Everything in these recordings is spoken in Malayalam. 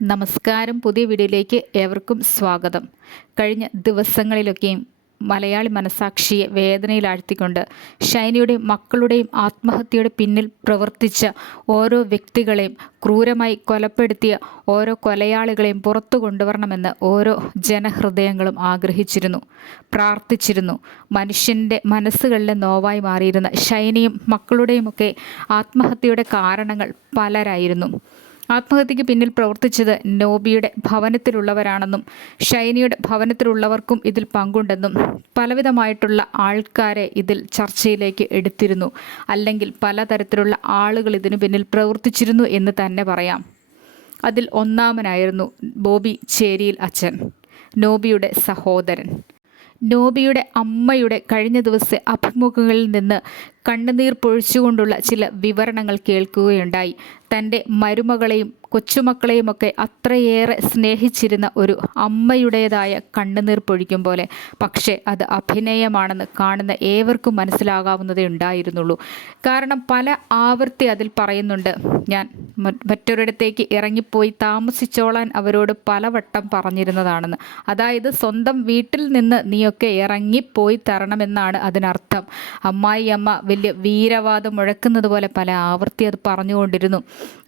നമസ്കാരം. പുതിയ വീഡിയോയിലേക്ക് ഏവർക്കും സ്വാഗതം. കഴിഞ്ഞ ദിവസങ്ങളിലൊക്കെയും മലയാളി മനസാക്ഷിയെ വേദനയിലാഴ്ത്തിക്കൊണ്ട് ഷൈനിയുടെയും മക്കളുടെയും ആത്മഹത്യയുടെ പിന്നിൽ പ്രവർത്തിച്ച ഓരോ വ്യക്തികളെയും, ക്രൂരമായി കൊലപ്പെടുത്തിയ ഓരോ കൊലയാളികളെയും പുറത്തു കൊണ്ടുവരണമെന്ന് ഓരോ ജനഹൃദയങ്ങളും ആഗ്രഹിച്ചിരുന്നു, പ്രാർത്ഥിച്ചിരുന്നു. മനുഷ്യൻ്റെ മനസ്സുകളിലെ നോവായി മാറിയിരുന്ന ഷൈനിയും മക്കളുടെയുമൊക്കെ ആത്മഹത്യയുടെ കാരണങ്ങൾ പലരായിരുന്നു. ആത്മഹത്യക്ക് പിന്നിൽ പ്രവർത്തിച്ചത് നോബിയുടെ ഭവനത്തിലുള്ളവരാണെന്നും ഷൈനിയുടെ ഭവനത്തിലുള്ളവർക്കും ഇതിൽ പങ്കുണ്ടെന്നും പലവിധമായിട്ടുള്ള ആൾക്കാരെ ഇതിൽ ചർച്ചയിലേക്ക് എടുത്തിരുന്നു. അല്ലെങ്കിൽ പലതരത്തിലുള്ള ആളുകൾ ഇതിനു പിന്നിൽ പ്രവർത്തിച്ചിരുന്നു എന്ന് തന്നെ പറയാം. അതിൽ ഒന്നാമനായിരുന്നു ബോബി ചേരിയിൽ അച്ഛൻ, നോബിയുടെ സഹോദരൻ. നോബിയുടെ അമ്മയുടെ കഴിഞ്ഞ ദിവസത്തെ അഭിമുഖങ്ങളിൽ നിന്ന് കണ്ണുനീർ പൊഴിച്ചുകൊണ്ടുള്ള ചില വിവരണങ്ങൾ കേൾക്കുകയുണ്ടായി. തൻ്റെ മരുമകളെയും കൊച്ചുമക്കളെയുമൊക്കെ അത്രയേറെ സ്നേഹിച്ചിരുന്ന ഒരു അമ്മയുടേതായ കണ്ണുനീർ പൊഴിക്കും പോലെ. പക്ഷേ അത് അഭിനയമാണെന്ന് കാണുന്ന ഏവർക്കും മനസ്സിലാകാവുന്നതേ ഉണ്ടായിരുന്നുള്ളൂ. കാരണം പല ആവർത്തി അതിൽ പറയുന്നുണ്ട്, ഞാൻ മറ്റൊരിടത്തേക്ക് ഇറങ്ങിപ്പോയി താമസിച്ചോളാൻ അവരോട് പലവട്ടം പറഞ്ഞിരുന്നതാണെന്ന്. അതായത് സ്വന്തം വീട്ടിൽ നിന്ന് നീയൊക്കെ ഇറങ്ങിപ്പോയി തരണമെന്നാണ് അതിനർത്ഥം. അമ്മായിയമ്മ വലിയ വീരവാദം മുഴക്കുന്നത് പോലെ പല ആവർത്തി അത് പറഞ്ഞുകൊണ്ടിരുന്നു.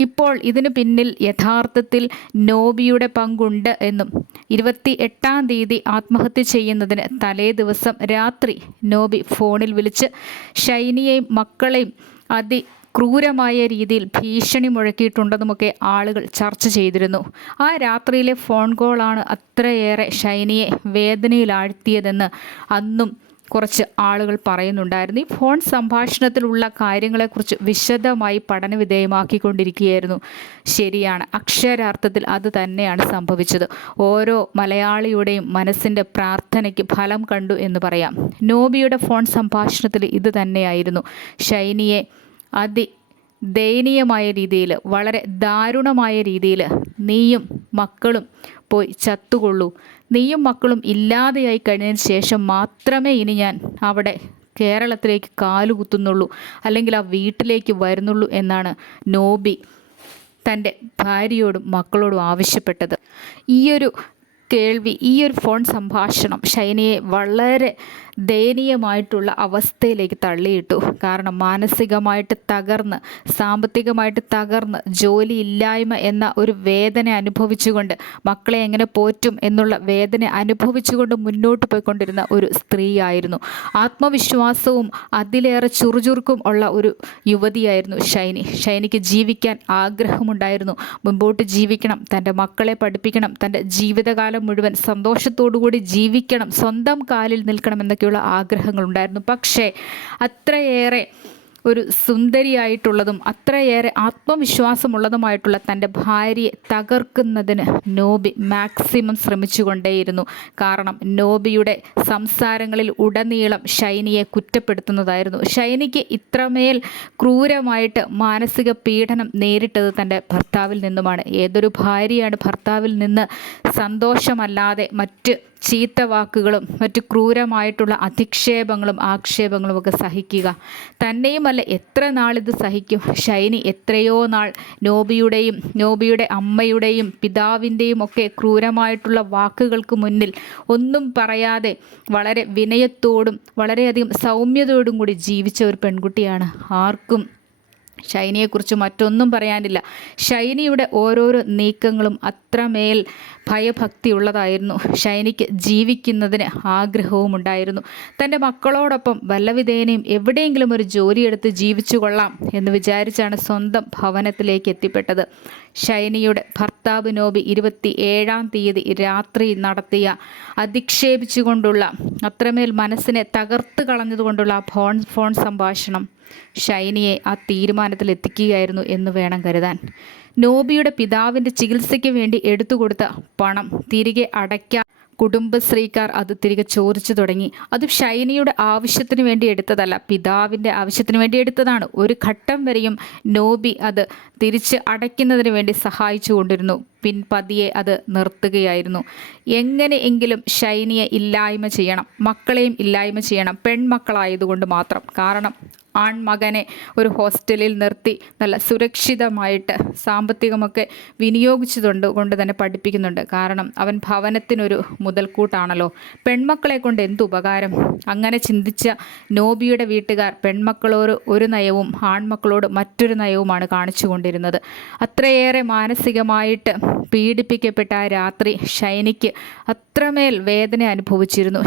ഇപ്പോൾ ഇതിനു പിന്നിൽ യഥാർത്ഥത്തിൽ നോബിയുടെ പങ്കുണ്ട് എന്നും 28-ാം തീയതി ആത്മഹത്യ ചെയ്യുന്നതിന് തലേ ദിവസം രാത്രി നോബി ഫോണിൽ വിളിച്ച് ഷൈനിയെയും മക്കളെയും ക്രൂരമായ രീതിയിൽ ഭീഷണി മുഴക്കിയിട്ടുണ്ടെന്നുമൊക്കെ ആളുകൾ ചർച്ച ചെയ്തിരുന്നു. ആ രാത്രിയിലെ ഫോൺ കോളാണ് അത്രയേറെ ഷൈനിയെ വേദനയിലാഴ്ത്തിയതെന്ന് അന്നും കുറച്ച് ആളുകൾ പറയുന്നുണ്ടായിരുന്നു. ഈ ഫോൺ സംഭാഷണത്തിലുള്ള കാര്യങ്ങളെക്കുറിച്ച് വിശദമായി പഠനവിധേയമാക്കിക്കൊണ്ടിരിക്കുകയായിരുന്നു. ശരിയാണ്, അക്ഷരാർത്ഥത്തിൽ അത് തന്നെയാണ് സംഭവിച്ചത്. ഓരോ മലയാളിയുടെയും മനസ്സിൻ്റെ പ്രാർത്ഥനയ്ക്ക് ഫലം കണ്ടു എന്ന് പറയാം. നോബിയുടെ ഫോൺ സംഭാഷണത്തിൽ ഇത് തന്നെയായിരുന്നു. ഷൈനിയെ ദയനീയമായ രീതിയിൽ, വളരെ ദാരുണമായ രീതിയിൽ നീയും മക്കളും പോയി ചത്തുകൊള്ളൂ, നീയും മക്കളും ഇല്ലാതെയായി കഴിഞ്ഞതിന് ശേഷം മാത്രമേ ഇനി ഞാൻ അവിടെ കേരളത്തിലേക്ക് കാലുകുത്തുന്നുള്ളൂ, അല്ലെങ്കിൽ ആ വീട്ടിലേക്ക് വരുന്നുള്ളൂ എന്നാണ് നോബി തൻ്റെ ഭാര്യയോടും മക്കളോടും ആവശ്യപ്പെട്ടത്. ഈയൊരു കേൾവി, ഈയൊരു ഫോൺ സംഭാഷണം ഷൈനിയെ വളരെ ദയനീയമായിട്ടുള്ള അവസ്ഥയിലേക്ക് തള്ളിയിട്ടു. കാരണം മാനസികമായിട്ട് തകർന്ന്, സാമ്പത്തികമായിട്ട് തകർന്ന്, ജോലിയില്ലായ്മ എന്ന ഒരു വേദന അനുഭവിച്ചുകൊണ്ട്, മക്കളെ എങ്ങനെ പോറ്റും എന്നുള്ള വേദന അനുഭവിച്ചുകൊണ്ട് മുന്നോട്ട് പോയിക്കൊണ്ടിരുന്ന ഒരു സ്ത്രീയായിരുന്നു. ആത്മവിശ്വാസവും അതിലേറെ ചുറുചുറുക്കും ഉള്ള ഒരു യുവതിയായിരുന്നു ഷൈനിക്ക് ജീവിക്കാൻ ആഗ്രഹമുണ്ടായിരുന്നു. മുമ്പോട്ട് ജീവിക്കണം, തൻ്റെ മക്കളെ പഠിപ്പിക്കണം, തൻ്റെ ജീവിതകാലം മുഴുവൻ സന്തോഷത്തോടുകൂടി ജീവിക്കണം, സ്വന്തം കാലിൽ നിൽക്കണം എന്നൊക്കെയുള്ള ആഗ്രഹങ്ങളുണ്ടായിരുന്നു. പക്ഷേ അത്രയേറെ ഒരു സുന്ദരിയായിട്ടുള്ളതും അത്രയേറെ ആത്മവിശ്വാസമുള്ളതുമായിട്ടുള്ള തൻ്റെ ഭാര്യയെ തകർക്കുന്നതിന് നോബി മാക്സിമം ശ്രമിച്ചുകൊണ്ടേയിരുന്നു. കാരണം നോബിയുടെ സംസാരങ്ങളിൽ ഉടനീളം ഷൈനിയെ കുറ്റപ്പെടുത്തുന്നതായിരുന്നു. ഷൈനിക്ക് ഇത്രമേൽ ക്രൂരമായിട്ട് മാനസിക പീഡനം നേരിട്ടത് തൻ്റെ ഭർത്താവിൽ നിന്നുമാണ്. ഏതൊരു ഭാര്യയാണ് ഭർത്താവിൽ നിന്ന് സന്തോഷമല്ലാതെ മറ്റ് ചീത്ത വാക്കുകളും മറ്റു ക്രൂരമായിട്ടുള്ള അധിക്ഷേപങ്ങളും ആക്ഷേപങ്ങളും ഒക്കെ സഹിക്കുക? തന്നെയുമല്ല, എത്ര നാളിത് സഹിക്കും? ഷൈനി എത്രയോ നാൾ നോബിയുടെ അമ്മയുടെയും പിതാവിൻ്റെയും ഒക്കെ ക്രൂരമായിട്ടുള്ള വാക്കുകൾക്ക് മുന്നിൽ ഒന്നും പറയാതെ വളരെ വിനയത്തോടും വളരെയധികം സൗമ്യതയോടും കൂടി ജീവിച്ച ഒരു പെൺകുട്ടിയാണ്. ആർക്കും ഷൈനിയെക്കുറിച്ച് മറ്റൊന്നും പറയാനില്ല. ഷൈനിയുടെ ഓരോരോ നീക്കങ്ങളും അത്രമേൽ ഭയഭക്തിയുള്ളതായിരുന്നു. ഷൈനിക്ക് ജീവിക്കുന്നതിന് ആഗ്രഹവും ഉണ്ടായിരുന്നു. തൻ്റെ മക്കളോടൊപ്പം വല്ലവിധേനയും എവിടെയെങ്കിലും ഒരു ജോലിയെടുത്ത് ജീവിച്ചു കൊള്ളാം എന്ന് വിചാരിച്ചാണ് സ്വന്തം ഭവനത്തിലേക്ക് എത്തിപ്പെട്ടത്. ഷൈനിയുടെ ഭർത്താവ് നോബി 27-ാം തീയതി രാത്രി നടത്തിയ അധിക്ഷേപിച്ചുകൊണ്ടുള്ള, അത്രമേൽ മനസ്സിനെ തകർത്ത് കളഞ്ഞതുകൊണ്ടുള്ള ആ ഫോൺ സംഭാഷണം ഷൈനിയെ ആ തീരുമാനത്തിൽ എത്തിക്കുകയായിരുന്നു എന്ന് വേണം കരുതാൻ. നോബിയുടെ പിതാവിൻ്റെ ചികിത്സയ്ക്ക് വേണ്ടി എടുത്തുകൊടുത്ത പണം തിരികെ അടയ്ക്കാൻ കുടുംബശ്രീക്കാർ അത് തിരികെ ചോദിച്ചു തുടങ്ങി. അത് ഷൈനിയുടെ ആവശ്യത്തിന് വേണ്ടി എടുത്തതല്ല, പിതാവിൻ്റെ ആവശ്യത്തിന് വേണ്ടി എടുത്തതാണ്. ഒരു ഘട്ടം വരെയും നോബി അത് തിരിച്ച് അടയ്ക്കുന്നതിന് വേണ്ടി സഹായിച്ചു കൊണ്ടിരുന്നു. പതിയെ അത് നിർത്തുകയായിരുന്നു. എങ്ങനെയെങ്കിലും ഷൈനിയെ ഇല്ലായ്മ ചെയ്യണം, മക്കളെയും ഇല്ലായ്മ ചെയ്യണം, പെൺമക്കളായതുകൊണ്ട് മാത്രം. കാരണം ആൺമകനെ ഒരു ഹോസ്റ്റലിൽ നിർത്തി നല്ല സുരക്ഷിതമായിട്ട് സാമ്പത്തികമൊക്കെ കൊണ്ട് തന്നെ പഠിപ്പിക്കുന്നുണ്ട്. കാരണം അവൻ ഭവനത്തിനൊരു മുതൽക്കൂട്ടാണല്ലോ. പെൺമക്കളെ കൊണ്ട് എന്തുപകാരം? അങ്ങനെ ചിന്തിച്ച നോബിയുടെ വീട്ടുകാർ പെൺമക്കളോട് ഒരു നയവും ആൺമക്കളോട് മറ്റൊരു നയവുമാണ് കാണിച്ചു കൊണ്ടിരുന്നത്. അത്രയേറെ മാനസികമായിട്ട് പീഡിപ്പിക്കപ്പെട്ട ആ രാത്രി ഷൈനിക്ക് അത്രമേൽ വേദന അനുഭവിച്ചിരുന്നു.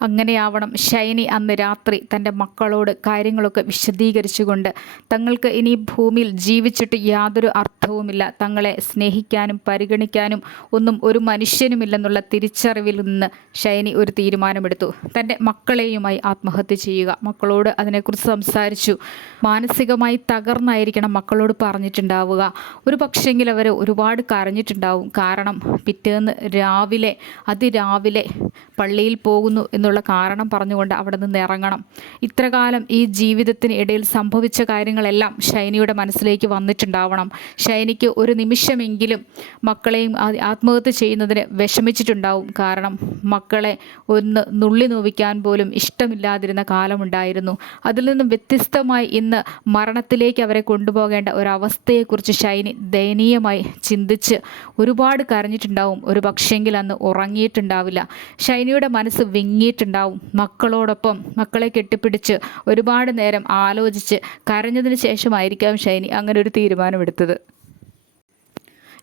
അങ്ങനെയാവണം ഷൈനി അന്ന് രാത്രി തൻ്റെ മക്കളോട് കാര്യങ്ങളൊക്കെ വിശദീകരിച്ചുകൊണ്ട് തങ്ങൾക്ക് ഇനി ഭൂമിയിൽ ജീവിച്ചിട്ട് യാതൊരു അർത്ഥവുമില്ല, തങ്ങളെ സ്നേഹിക്കാനും പരിഗണിക്കാനും ഒന്നും ഒരു മനുഷ്യനുമില്ലെന്നുള്ള തിരിച്ചറിവിൽ നിന്ന് ഷൈനി ഒരു തീരുമാനമെടുത്തു. തൻ്റെ മക്കളെയുമായി ആത്മഹത്യ ചെയ്യുക. മക്കളോട് അതിനെക്കുറിച്ച് സംസാരിച്ചു. മാനസികമായി തകർന്നായിരിക്കണം മക്കളോട് പറഞ്ഞിട്ടുണ്ടാവുക. ഒരു പക്ഷെങ്കിൽ അവർ ഒരുപാട് കരഞ്ഞിട്ടുണ്ടാവും. കാരണം പിറ്റേന്ന് അതിരാവിലെ പള്ളിയിൽ പോകുന്നു എന്നുള്ള കാരണം പറഞ്ഞുകൊണ്ട് അവിടെ നിന്ന് ഇറങ്ങണം. ഇത്രകാലം ഈ ജീവിതത്തിന് ഇടയിൽ സംഭവിച്ച കാര്യങ്ങളെല്ലാം ഷൈനിയുടെ മനസ്സിലേക്ക് വന്നിട്ടുണ്ടാവണം. ഷൈനിക്ക് ഒരു നിമിഷമെങ്കിലും മക്കളെയും ആത്മഹത്യ ചെയ്യുന്നതിന് വിഷമിച്ചിട്ടുണ്ടാവും. കാരണം മക്കളെ ഒന്ന് നുള്ളി നോവിക്കാൻ പോലും ഇഷ്ടമില്ലാതിരുന്ന കാലമുണ്ടായിരുന്നു. അതിൽ നിന്നും വ്യത്യസ്തമായി ഇന്ന് മരണത്തിലേക്ക് അവരെ കൊണ്ടുപോകേണ്ട ഒരവസ്ഥയെക്കുറിച്ച് ഷൈനി ദയനീയമായി ചിന്തിച്ച് ഒരുപാട് കരഞ്ഞിട്ടുണ്ടാവും. ഒരു പക്ഷെങ്കിൽ അന്ന് ഉറങ്ങിയിട്ടുണ്ടാവില്ല. ഷൈനിയുടെ മനസ്സ് വിങ്ങിയിട്ടുണ്ടാവും. മക്കളോടൊപ്പം മക്കളെ കെട്ടിപ്പിടിച്ച് ഒരുപാട് നേരം ആലോചിച്ച് കരഞ്ഞതിന് ശേഷമായിരിക്കാം ഷൈനി അങ്ങനെ ഒരു തീരുമാനമെടുത്തത്.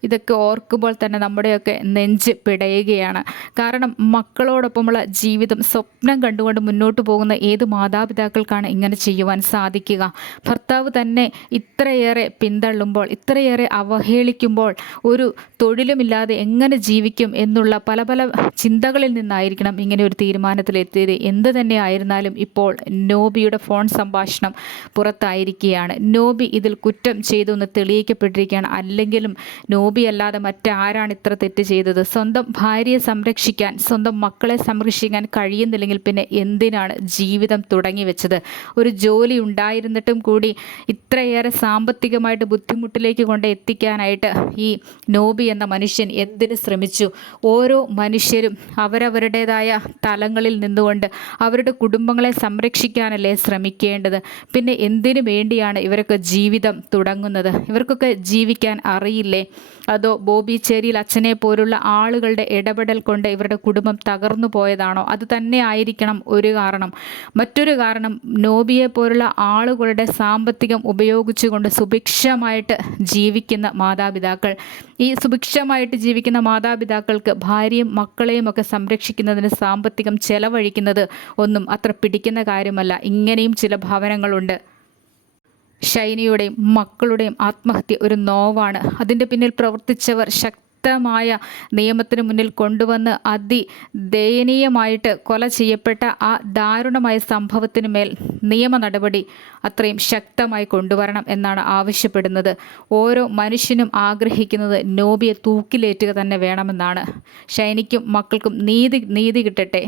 ഇതൊക്കെ ഓർക്കുമ്പോൾ തന്നെ നമ്മുടെയൊക്കെ നെഞ്ച് പിടയുകയാണ്. കാരണം മക്കളോടൊപ്പമുള്ള ജീവിതം സ്വപ്നം കണ്ടുകൊണ്ട് മുന്നോട്ട് പോകുന്ന ഏത് മാതാപിതാക്കൾക്കാണ് ഇങ്ങനെ ചെയ്യുവാൻ സാധിക്കുക? ഭർത്താവ് തന്നെ ഇത്രയേറെ പിന്തള്ളുമ്പോൾ, ഇത്രയേറെ അവഹേളിക്കുമ്പോൾ ഒരു തൊഴിലുമില്ലാതെ എങ്ങനെ ജീവിക്കും എന്നുള്ള പല പല ചിന്തകളിൽ നിന്നായിരിക്കണം ഇങ്ങനെ ഒരു തീരുമാനത്തിലെത്തിയത്. എന്ത് തന്നെ ആയിരുന്നാലും ഇപ്പോൾ നോബിയുടെ ഫോൺ സംഭാഷണം പുറത്തായിരിക്കുകയാണ്. നോബി ഇതിൽ കുറ്റം ചെയ്തു എന്ന് തെളിയിക്കപ്പെട്ടിരിക്കുകയാണ്. അല്ലെങ്കിലും നോബി അല്ലാതെ മറ്റാരാണ് ഇത്ര തെറ്റ് ചെയ്തത്? സ്വന്തം ഭാര്യയെ സംരക്ഷിക്കാൻ, സ്വന്തം മക്കളെ സംരക്ഷിക്കാൻ കഴിയുന്നില്ലെങ്കിൽ പിന്നെ എന്തിനാണ് ജീവിതം തുടങ്ങി വെച്ചത്? ഒരു ജോലി ഉണ്ടായിരുന്നിട്ടും കൂടി ഇത്രയേറെ സാമ്പത്തികമായിട്ട് ബുദ്ധിമുട്ടിലേക്ക് കൊണ്ട് എത്തിക്കാനായിട്ട് ഈ നോബി എന്ന മനുഷ്യൻ എന്തിന് ശ്രമിച്ചു? ഓരോ മനുഷ്യരും അവരവരുടേതായ തലങ്ങളിൽ നിന്നുകൊണ്ട് അവരുടെ കുടുംബങ്ങളെ സംരക്ഷിക്കാനല്ലേ ശ്രമിക്കേണ്ടത്? പിന്നെ എന്തിനു വേണ്ടിയാണ് ഇവരൊക്കെ ജീവിതം തുടങ്ങുന്നത്? ഇവർക്കൊക്കെ ജീവിക്കാൻ അറിയില്ലേ? അതോ ബോബി ചേരിയിൽ അച്ഛനെ പോലുള്ള ആളുകളുടെ ഇടപെടൽ കൊണ്ട് ഇവരുടെ കുടുംബം തകർന്നു പോയതാണോ? അത് തന്നെ ആയിരിക്കണം ഒരു കാരണം. മറ്റൊരു കാരണം, നോബിയെ പോലുള്ള ആളുകളുടെ സാമ്പത്തികം ഉപയോഗിച്ചുകൊണ്ട് സുഭിക്ഷമായിട്ട് ജീവിക്കുന്ന മാതാപിതാക്കൾ. ഈ സുഭിക്ഷമായിട്ട് ജീവിക്കുന്ന മാതാപിതാക്കൾക്ക് ഭാര്യയും മക്കളെയും ഒക്കെ സംരക്ഷിക്കുന്നതിന് സാമ്പത്തികം ചെലവഴിക്കുന്നത് ഒന്നും അത്ര പിടിക്കുന്ന കാര്യമല്ല. ഇങ്ങനെയും ചില ഭവനങ്ങളുണ്ട്. ഷൈനിയുടെയും മക്കളുടെയും ആത്മഹത്യ ഒരു നോവാണ്. അതിൻ്റെ പിന്നിൽ പ്രവർത്തിച്ചവർ ശക്തമായ നിയമത്തിന് മുന്നിൽ കൊണ്ടുവന്ന് അതിദയനീയമായിട്ട് കൊല ചെയ്യപ്പെട്ട ആ ദാരുണമായ സംഭവത്തിന് മേൽ നിയമ നടപടി അത്രയും ശക്തമായി കൊണ്ടുവരണം എന്നാണ് ആവശ്യപ്പെടുന്നത്. ഓരോ മനുഷ്യനും ആഗ്രഹിക്കുന്നത് നോബിയെ തൂക്കിലേറ്റുക തന്നെ വേണമെന്നാണ്. ഷൈനിക്കും മക്കൾക്കും നീതി കിട്ടട്ടെ.